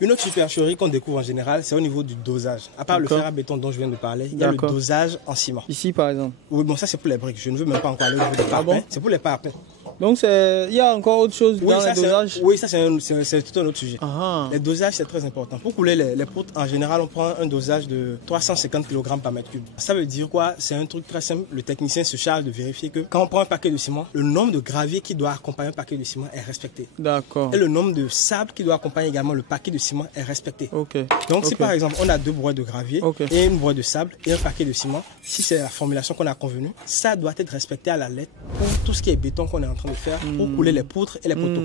Une autre supercherie qu'on découvre en général, c'est au niveau du dosage. À part le fer à béton dont je viens de parler, il y a le dosage en ciment. Ici, par exemple. Oui, bon, ça c'est pour les briques. Je ne veux même pas encore aller au niveau des parpaings. C'est pour les parpaings. Donc, il y a encore autre chose dans les dosages? Oui, ça c'est tout un autre sujet. Les dosages, c'est très important. Pour couler les poutres, en général, on prend un dosage de 350 kg par mètre cube. Ça veut dire quoi? C'est un truc très simple. Le technicien se charge de vérifier que quand on prend un paquet de ciment, le nombre de graviers qui doit accompagner un paquet de ciment est respecté. D'accord. Et le nombre de sable qui doit accompagner également le paquet de ciment est respecté. Ok. Donc, si par exemple, on a 2 brouets de gravier et une brouette de sable et un paquet de ciment, si c'est la formulation qu'on a convenue, ça doit être respecté à la lettre pour tout ce qui est béton qu'on est en train de faire pour couler les poutres et les poteaux.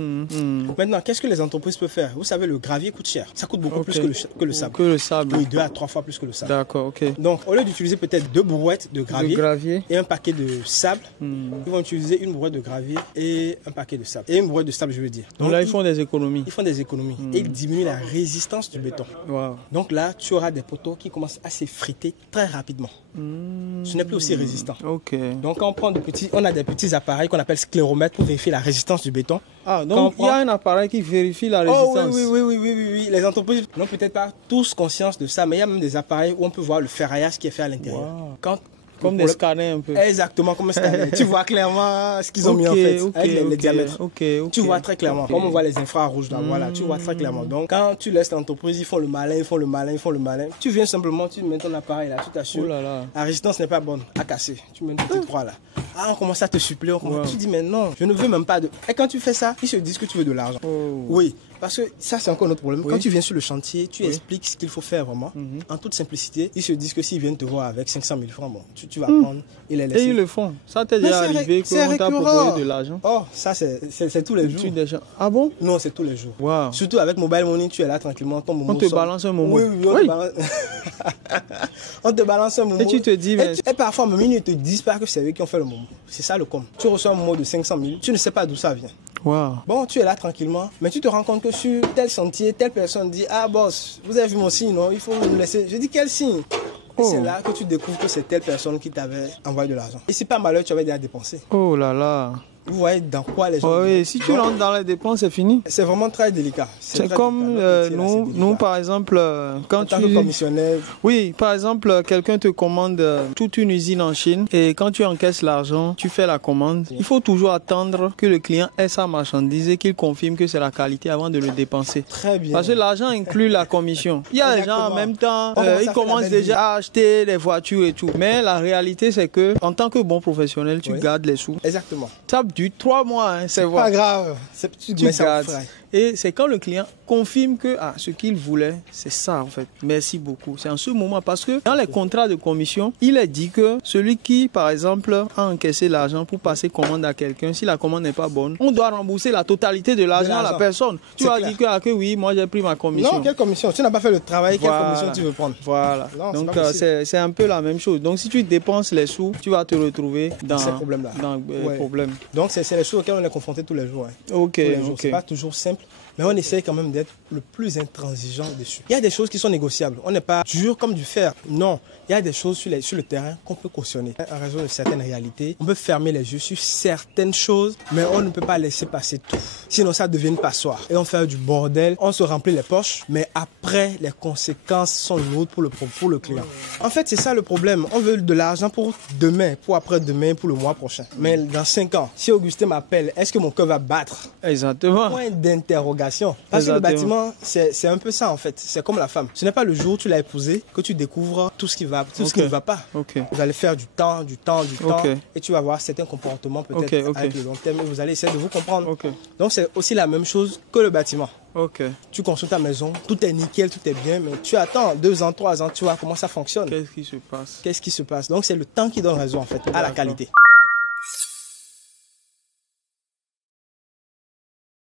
Maintenant, qu'est-ce que les entreprises peuvent faire? Vous savez, le gravier coûte cher. Ça coûte beaucoup plus que le sable. Que le sable. Oui, 2 à 3 fois plus que le sable. D'accord, ok. Donc, au lieu d'utiliser peut-être 2 brouettes de gravier et un paquet de sable, ils vont utiliser une brouette de gravier et un paquet de sable. Et une brouette de sable, je veux dire. Donc là, ils font des économies. Ils font des économies. Et ils diminuent la résistance du béton. Wow. Donc là, tu auras des poteaux qui commencent à s'effriter très rapidement. Ce n'est plus aussi résistant. Ok. Donc, quand on a des petits appareils qu'on appelle scléromètres pour vérifier la résistance du béton. Ah, donc il y a un appareil qui vérifie la résistance. Oh oui. Les entreprises n'ont peut-être pas tous conscience de ça, mais il y a même des appareils où on peut voir le ferraillage qui est fait à l'intérieur. Wow. Comme des scanners un peu. Exactement, comme un scanner. Tu vois clairement ce qu'ils ont mis en fait, avec les diamètres. Tu vois très clairement. Comme on voit les infrarouges là, voilà, tu vois très clairement. Donc quand tu laisses l'entreprise, ils font le malin. Tu viens simplement, tu mets ton appareil là, tu t'assures. La résistance n'est pas bonne, à casser. Tu mets tes 3 là. Ah, on commence à te suppléer. Tu dis mais non, je ne veux même pas de... Et quand tu fais ça, ils se disent que tu veux de l'argent. Oui. Parce que ça, c'est encore notre problème. Quand tu viens sur le chantier, tu expliques ce qu'il faut faire vraiment. En toute simplicité, ils se disent que s'ils viennent te voir avec 500 000 francs, bon, tu vas prendre et les laisser. Et ils le font. Ça t'est déjà arrivé qu'on t'a proposé de l'argent? Oh, ça, c'est tous les jours. Ah bon? Non, c'est tous les jours. Wow. Surtout avec Mobile Money, tu es là tranquillement. Ton on te balance un moment. Oui, on te balance un moment. Et tu te dis... Et parfois, même, ils ne te disent pas que c'est eux qui ont fait le moment. C'est ça le com. Tu reçois un moment de 500 000, tu ne sais pas d'où ça vient. Wow. Bon, tu es là tranquillement, mais tu te rends compte que sur tel sentier, telle personne dit: ah boss, vous avez vu mon signe, non? Il faut me laisser. Je dis: quel signe? Et c'est là que tu découvres que c'est telle personne qui t'avait envoyé de l'argent. Et si pas malheur, tu avais déjà dépensé. Oh là là. Vous voyez dans quoi les gens... Oui, si tu rentres dans les dépenses, c'est fini. C'est vraiment très délicat. C'est comme nous, par exemple, quand tu... commissionnaire. Oui, par exemple, quelqu'un te commande toute une usine en Chine et quand tu encaisses l'argent, tu fais la commande. Il faut toujours attendre que le client ait sa marchandise et qu'il confirme que c'est la qualité avant de le dépenser. Très bien. Parce que l'argent inclut la commission. Il y a des gens en même temps, ils commencent déjà à acheter des voitures et tout. Mais la réalité, c'est que en tant que bon professionnel, tu gardes les sous. Exactement. Ça dure 3 mois, hein, c'est pas grave. Tu gardes. Et c'est quand le client confirme que ce qu'il voulait, c'est ça en fait. Merci beaucoup. C'est en ce moment parce que dans les contrats de commission, il est dit que celui qui, par exemple, a encaissé l'argent pour passer commande à quelqu'un, si la commande n'est pas bonne, on doit rembourser la totalité de l'argent à la personne. Tu vas dire que oui, moi j'ai pris ma commission. Non, quelle commission? Tu n'as pas fait le travail, quelle commission tu veux prendre? Voilà. Non, donc c'est un peu la même chose. Donc si tu dépenses les sous, tu vas te retrouver dans ces problèmes-là. Donc c'est les choses auxquelles on est confronté tous les jours. Ok. C'est pas toujours simple. Mais on essaye quand même d'être le plus intransigeant dessus. Il y a des choses qui sont négociables. On n'est pas dur comme du fer. Non. Il y a des choses sur le terrain qu'on peut cautionner. En raison de certaines réalités, on peut fermer les yeux sur certaines choses, mais on ne peut pas laisser passer tout. Sinon, ça devient une passoire. Et on fait du bordel, on se remplit les poches, mais après, les conséquences sont lourdes pour le client. En fait, c'est ça le problème. On veut de l'argent pour demain, pour après-demain, pour le mois prochain. Mais dans 5 ans, si Augustin m'appelle, est-ce que mon cœur va battre? Exactement. Point d'interrogation. Parce que le bâtiment, c'est un peu ça en fait. C'est comme la femme. Ce n'est pas le jour où tu l'as épousée que tu découvres tout ce qui va, tout ce qui ne va pas. Vous allez faire du temps. Et tu vas avoir certains comportements peut-être avec le long terme. Et vous allez essayer de vous comprendre. Donc c'est aussi la même chose que le bâtiment. Tu construis ta maison, tout est nickel, tout est bien, mais tu attends 2 ans, 3 ans, tu vois comment ça fonctionne. Qu'est-ce qui se passe? Donc c'est le temps qui donne raison en fait à la qualité.